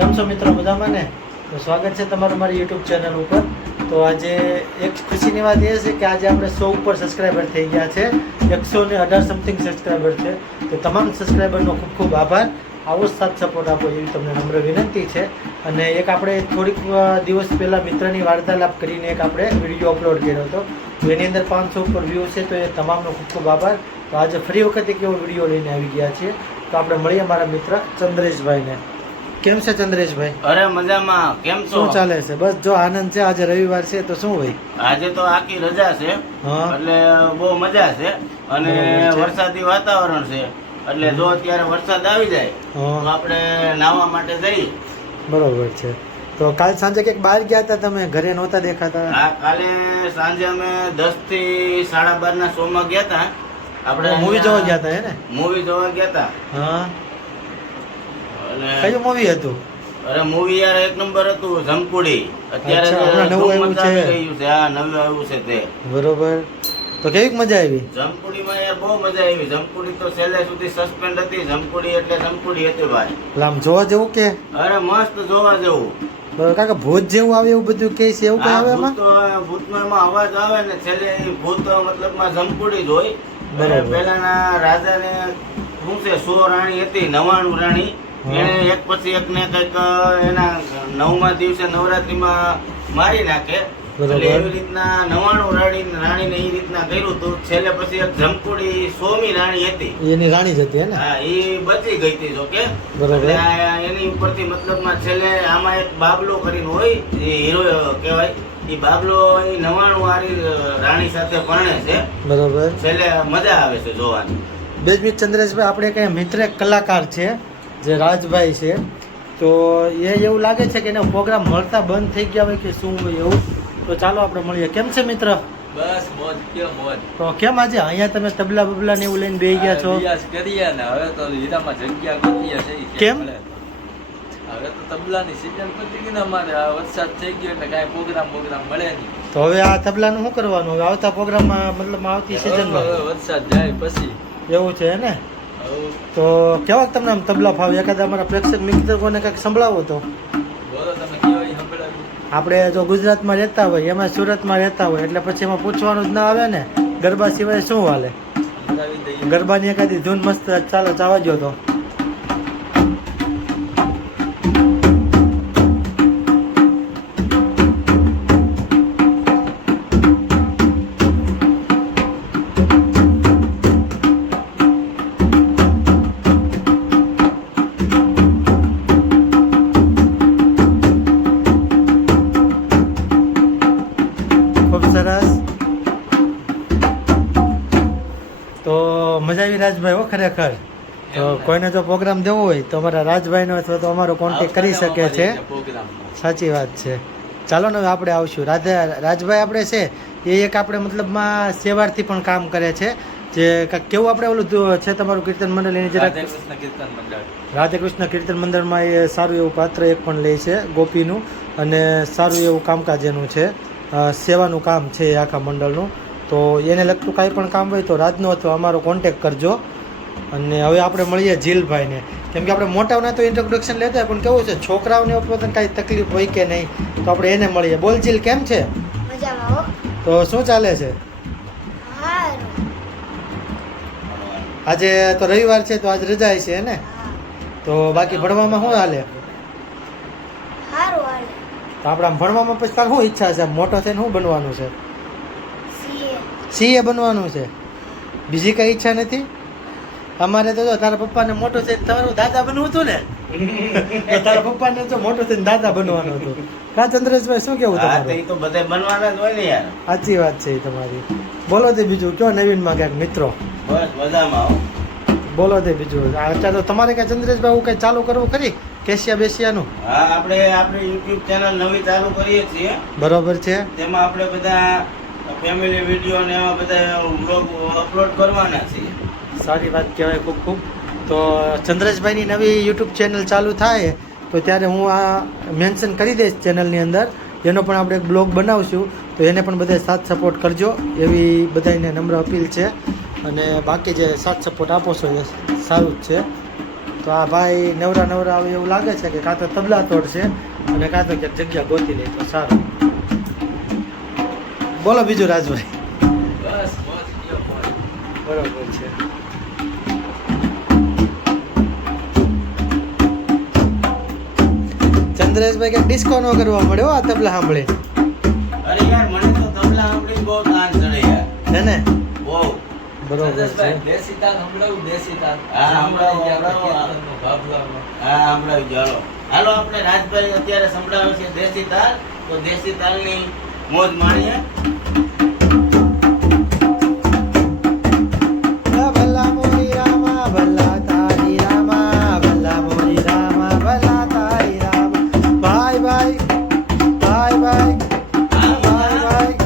કેમ છો મિત્રો, મજામાં ને? તો સ્વાગત છે તમારું મારી યુટ્યુબ ચેનલ ઉપર. તો આજે એક ખુશીની વાત એ છે કે આજે આપણે 100 ઉપર સબસ્ક્રાઈબર થઈ ગયા છે. 118 સમથિંગ સબસ્ક્રાઈબર છે. તો તમામ સબસ્ક્રાઈબરનો ખૂબ ખૂબ આભાર. આવો જ સાથ સપોર્ટ આપો એવી તમને નમ્ર વિનંતી છે. અને એક આપણે થોડીક દિવસ પહેલાં મિત્રની વાર્તાલાપ કરીને એક આપણે વિડીયો અપલોડ કર્યો હતો. તો એની અંદર 500 ઉપર વ્યૂ છે. તો એ તમામનો ખૂબ ખૂબ આભાર. તો આજે ફરી વખત એક એવો વિડીયો લઈને આવી ગયા છીએ. તો આપણે મળીએ મારા મિત્ર ચંદ્રેશભાઈને. કેમ છે ચંદ્રેશભાઈ? અરે મજામાં. કેમ છો? શું ચાલે છે? બસ જો આનંદ છે. આજે રવિવાર છે તો શું હોય, આજે તો આખી રજા છે એટલે બહુ મજા છે અને વરસાદી વાતાવરણ છે એટલે જો અત્યારે વરસાદ આવી જાય તો આપણે નાહવા માટે જઈએ. બરોબર છે. તો કાલ સાંજે કંઈક બહાર ગયા હતા તમે, ઘરે નહોતા દેખાતા? હા, કાલે સાંજે અમે 10 થી 12:30 ના શો માં ગયા હતા. આપણે મૂવી જોવા ગયા હતા હે ને? મૂવી જોવા ગયા હતા. હા, અને કયું મૂવી હતું? અરે મૂવી યાર એક નંબર હતું, જમકુડી. અચ્છા, હમણાં અત્યારે નવું આવ્યું મજા છે. આવી ગયું છે. હા, નવું આવ્યું છે તે. બરોબર. તો કેવીક મજા આવી? જમકુડીમાં યાર બહુ મજા આવી. જમકુડી તો છેલ્લે સુધી સસ્પેન્ડ હતી. જમકુડી એટલે જમકુડી હતી ભાઈ. એટલે આમ જોવા જેવું કે? અરે મસ્ત જોવા જેવું. બરોબર. કાકા ભૂત જેવું આવે એવું બધું કે છે, એવું કઈ આવે એમાં? ભૂતનો એમાં અવાજ આવે ને છેલ્લે એ ભૂત મતલબમાં જમકુડી જ હોય. બરાબર. પહેલાના રાજાને શું છે, 100 રાણી હતી, 99 રાણી. એને એક પછી એક ને કઈક એના 9મા દિવસે નવરાત્રીમાં મારી નાખે. એટલે એવી રીતના 99 રાણીને એ રીતના કર્યું હતું. છેલ્લે પછી એક જમકુડી 100મી રાણી હતી. એની રાણી જ હતી હે ને? હા, એ બચી ગઈ હતી જોકે. બરોબર. એની ઉપરથી મતલબમાં છેલ્લે આમાં એક બાબલો કરીને હોય, એ હીરો કહેવાય. એ બાબલો એ 99 વાળી રાણી સાથે પરણે છે. બરોબર. છેલ્લે મજા આવે છે જોવાની. બેજમિત ચંદ્રેશભાઈ, આપણે કઈ મિત્ર એક કલાકાર છે જે રાજભાઈ છે. તો એ એવું લાગે છે કે એનો પ્રોગ્રામ મળતા બંધ થઈ ગયા હોય કે શું હોય એવું. તો ચાલો આપણે મળીએ. કેમ છે મિત્ર? બસ મોજ કે મોજ. તો કેમ આજે અહીંયા તમે તબલા બબલા ને એવું લઈને બેસી ગયા છો? રિયાઝ કરીએ ને હવે તો હીરામાં જગ્યા ગોતીએ છે. કેમ? હવે તો તબલાની સીઝન પતી ગઈ ને અમારે. આ વરસાદ થઈ ગયો એટલે કાંઈ પ્રોગ્રામ મળે નહીં. તો હવે આ તબલાનું શું કરવાનું હવે આવતા પ્રોગ્રામમાં, મતલબ આવતી સિઝનમાં? હવે વરસાદ જાય પછી એવું છે ને? તો કેવા તમને આમ તબલા ફાવે? એકાદ અમારા પ્રેક્ષક મિત્રોને કંઈક સંભળાવો તો. બોલો તમે કયો એ સંભળાવ્યું. આપણે જો ગુજરાતમાં રહેતા હોય, એમાં સુરતમાં રહેતા હોય એટલે પછી એમાં પૂછવાનું જ ના આવે ને, ગરબા સિવાય શું હાલે? સંભળાવી દઈએ. ગરબાની એકાદી ધૂન મસ્ત ચાલો ચાવા જો તો. ખૂબ સરસ. તો મજા આવી રાજભાઈ હો ખરેખર. તો કોઈને જો પ્રોગ્રામ દેવો હોય તો અમારા રાજભાઈનો અથવા તો અમારો કોન્ટેક્ટ કરી શકે છે. સાચી વાત છે. ચાલો ને હવે આપણે આવશું. રાજભાઈ આપણે છે એ એક આપણે મતલબમાં સેવારથી પણ કામ કરે છે. જે કેવું આપણે ઓલું છે તમારું કીર્તન મંડળ, એની જરાક રાધે કૃષ્ણ કીર્તન મંડળમાં એ સારું એવું પાત્ર એક પણ લે છે ગોપીનું, અને સારું એવું કામકાજ એનું છે. સેવાનું કામ છે એ આખા મંડળનું. તો એને લગતું કાંઈ પણ કામ હોય તો રાજનો અથવા અમારો કોન્ટેક કરજો. અને હવે આપણે મળીએ જીલભાઈને. કેમ કે આપણે મોટાઓને તો ઇન્ટ્રોડક્શન લેતા હોય, પણ કેવું છે છોકરાઓને પોતાને કાંઈ તકલીફ હોય કે નહીં, તો આપણે એને મળીએ. બોલ જીલ, કેમ છે? તો શું ચાલે છે? આજે તો રવિવાર છે તો આજ રજા છે ને? તો બાકી ભણવામાં શું હાલે? તો આપણે આમ ભણવામાં પછી તાર શું ઈચ્છા છે? મોટો થઈને શું બનવાનું છે? સીએ બનવાનું છે? બીજી કઈ ઈચ્છા નથી? અમારે તો જો તારા પપ્પાને મોટો થઈને તમારું દાદા બનવું હતું ને, તો તારા પપ્પાને જો મોટો થઈને દાદા બનવાનું હતું. કા ચંદ્રેશભાઈ, શું કેવું તમારું? તો બધા બનવાના જ હોય ને યાર. સાચી વાત છે એ તમારી. બોલો તે બીજું કયો નવીનમાં ક્યાંક મિત્રો? બસ મજામાં. બોલો તે બીજું. અત્યારે તો તમારે કઈ ચંદ્રેશભાઈ એવું કઈ ચાલુ કરવું ખરી કેશિયા બેશિયાનું? હા, આપણે યુટ્યુબ ચેનલ નવી ચાલુ કરીએ છીએ. બરોબર છે. તેમાં આપણે બધા ફેમિલી વિડીયો ને એવા બધા વ્લોગ અપલોડ કરવાના છીએ. સારી વાત કહેવાય ખૂબ ખૂબ. તો ચંદ્રેશભાઈની નવી યુટ્યુબ ચેનલ ચાલુ થાય તો ત્યારે હું આ મેન્શન કરી દઈશ ચેનલની અંદર. એનો પણ આપણે એક બ્લોગ બનાવશું, તો એને પણ બધા સાથ સપોર્ટ કરજો એવી બધાને નમ્ર અપીલ છે. અને બાકી જે સાથ સપોર્ટ આપો છો એ સારું જ છે. તો આ ભાઈ નવરા નવરા આવે એવું લાગે છે કે કાં તો તબલા તોડશે અને કાં તો ક્યાંક જગ્યા ગોતી લે તો સારું. બોલો બીજું રાજભાઈ. બસ મોજ ગયો મોજ. બરોબર છે. ચંદ્રેશભાઈ ક્યાંક ડિસ્કો ન કરવા મળ્યો આ તબલા સાંભળે. અરે યાર મને તો તબલા સાંભળીને બહુ તાન ચડે યાર. હે ને? બહુ. બરોબર છે. ચંદ્રેશભાઈ, દેશી તાન સંભળાવું, દેશી તાન. હા, સંભળાવો, સંભળાવો. સંભળાવો. કીર્તનનો બાબલાનો. હા સંભળાવી દો હાલો. હાલો આપણે રાજભાઈ અત્યારે સંભળાવે છે દેશી તાલ, તો દેશી તાલની મોજ માણીએ. ભલા મોરી રામા ભલા તારી રામા ભલા મોરી રામા ભલા તારી રામા. ભાઈ ભાઈ ભાઈ ભાઈ હા, ભાઈ ભાઈ.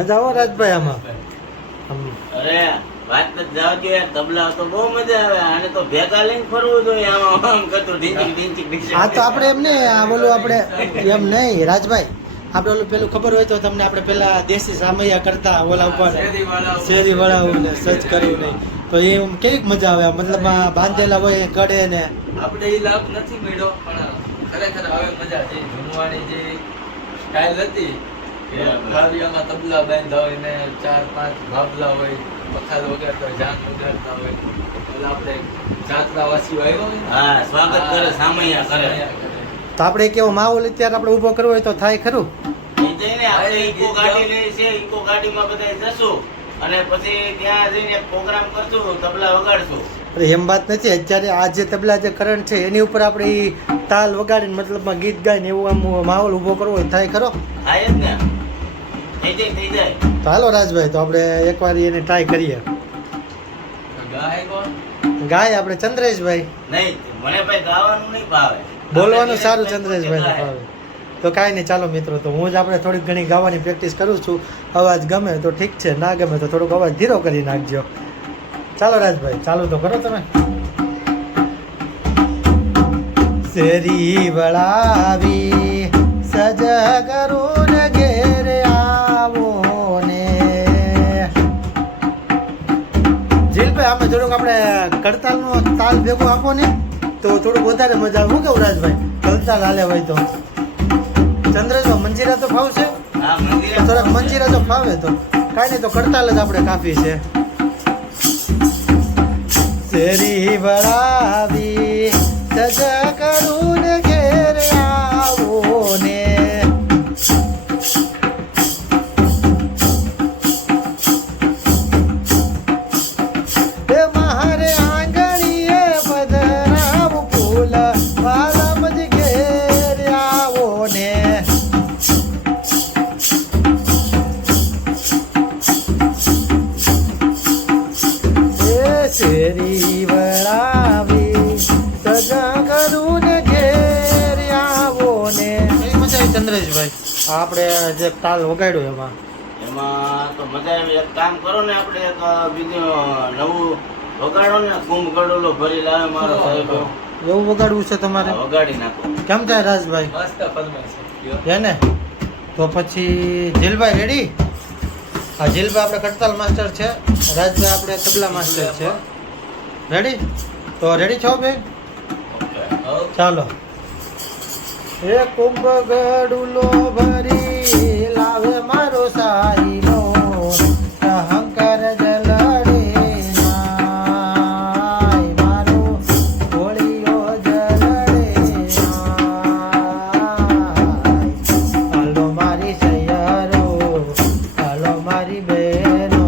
મજા આવો રાજભાઈ આમાં. આમ અરે વાત જ જાવ કે યાર તબલા તો બહુ મજા આવે. આને તો ભેગા લઈને ફરવું જોઈએ આમાં આમ કરતું ઢીંચીક ઢીંચીક ઢીંચીક. આ તો આપણે એમ નહીં આ બોલું આપણે એમ નહીં રાજભાઈ આપણે ઓલું પેલું ખબર હોય તો તમને આપણે પેલા દેશી સામૈયા કરતા ઓલા ઉપર શેરીવાળાઓ. શેરીવાળાઓને સર્ચ કર્યું નહીં તો એ કેવી મજા આવે મતલબ આ બાંધેલા હોય કડે ને આપણે એ લાભ નથી મળ્યો પણ ખરેખર હવે મજા છે. જૂનવાણી જે સ્ટાઇલ હતી એ ફાળિયામાં તબલા બાંધ્યા હોય ને 4-5 ભાભલા હોય, પખાલ વગાડતા હોય, જાન વગાડતા હોય. એટલે આપણે જાત્રાવાસીઓ આવ્યા હોય ને, હા સ્વાગત કરે સામૈયા કરે. તો આપણે કેવો માહોલ અત્યારે આપણે ઊભો કરવો હોય તો થાય ખરું. એ જઈને આપણે ઇકો ગાડી લઈ છે, ઇકો ગાડીમાં બધા જશું અને પછી ત્યાં જઈને એક પ્રોગ્રામ કરશું, તબલા વગાડશું. અરે એમ વાત નથી અત્યારે આ જે તબલા જે કરંટ છે એની ઉપર આપણે ઈ તાલ વગાડીને મતલબમાં ગીત ગાઈને એવું આમ માહોલ ઊભો કરવો હોય થાય ખરો. થાય જ ને. થઈ જાય થઈ જાય. તો હાલો રાજભાઈ તો આપણે એકવાર એને ટ્રાય કરીએ. ગાય કોણ? ગાય આપણે ચંદ્રેશભાઈ. નહીં મને ભાઈ ગાવાનું નહીં ભાવે. બોલવાનું સારું ચંદ્રેશભાઈને ભાવે. તો કાંઈ નહીં ચાલો મિત્રો તો હું જ આપણે થોડીક ઘણી ગાવાની પ્રેક્ટિસ કરું છું. અવાજ ગમે તો ઠીક છે, ના ગમે તો થોડોક અવાજ ધીરો કરી નાખજો. ચાલો રાજભાઈ ચાલુ તો કરો તમે. શેરી વળાવી સજ કરું ને ઘેર આવો ને. જીલભાઈ આમે થોડુંક આપણે કડતાલનો તાલ ભેગો આપો ને તો થોડુંક વધારે મજા આવે. શું કેવું રાજભાઈ કડતાલ હાલે હોય તો. ચંદ્રેશભાઈ મંજીરા તો ફાવશે? હા મંદિરે થોડાક મંજીરા તો ફાવે તો કાંઈ નહીં તો કડતાલ જ આપણે કાફી છે. શેરી વળાવી સજ કરું ને ઘેર આવો ને. એ મારે આંગણીએ પધરાવ ફૂલ વાલમ જ ઘેર આવો ને. શેરી વળાવી સજા કરું ને ઘેર આવો ને. કઈ મજા આવી ચંદ્રેશભાઈ આપણે જે તાલ વગાડ્યો એમાં? એમાં તો મજા આવી. એક કામ કરો ને આપણે એક બીજું નવું વગાડો ને, કુંભ ગડોલો ભરી લાવે મારો સાહેબ. એવું વગાડવું છે તમારે? હા, વગાડી નાખો. કેમ થાય રાજભાઈ? મસ્ત ફરમાઈશ છે. હે ને? તો પછી જીલભાઈ રેડી? હા જીલભાઈ આપણે કડતાલ માસ્ટર છે, રાજભાઈ આપણે તબલા માસ્ટર છે. રેડી? તો રેડી છો બે? હવ. ચાલો. એ કુંભ ગડુલો ભરી લાવે મારો સાઈનો અહંકાર જલડે નાય મારો હોળીઓ જલડે નાય. હાલો મારી સૈયરો હાલો મારી બહેનો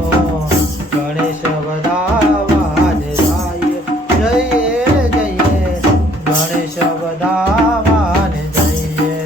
ગણેશ વધાવા જાય જઈએ જઈએ ગણેશ વધાવા જઈએ.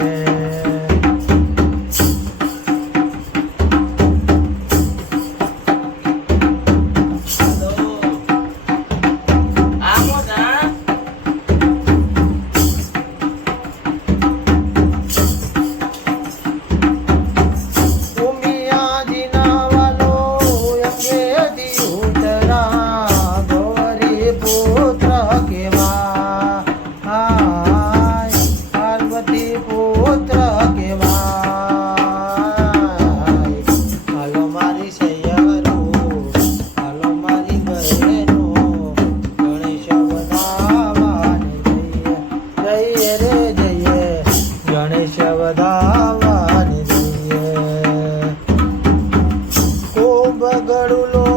બગડું લો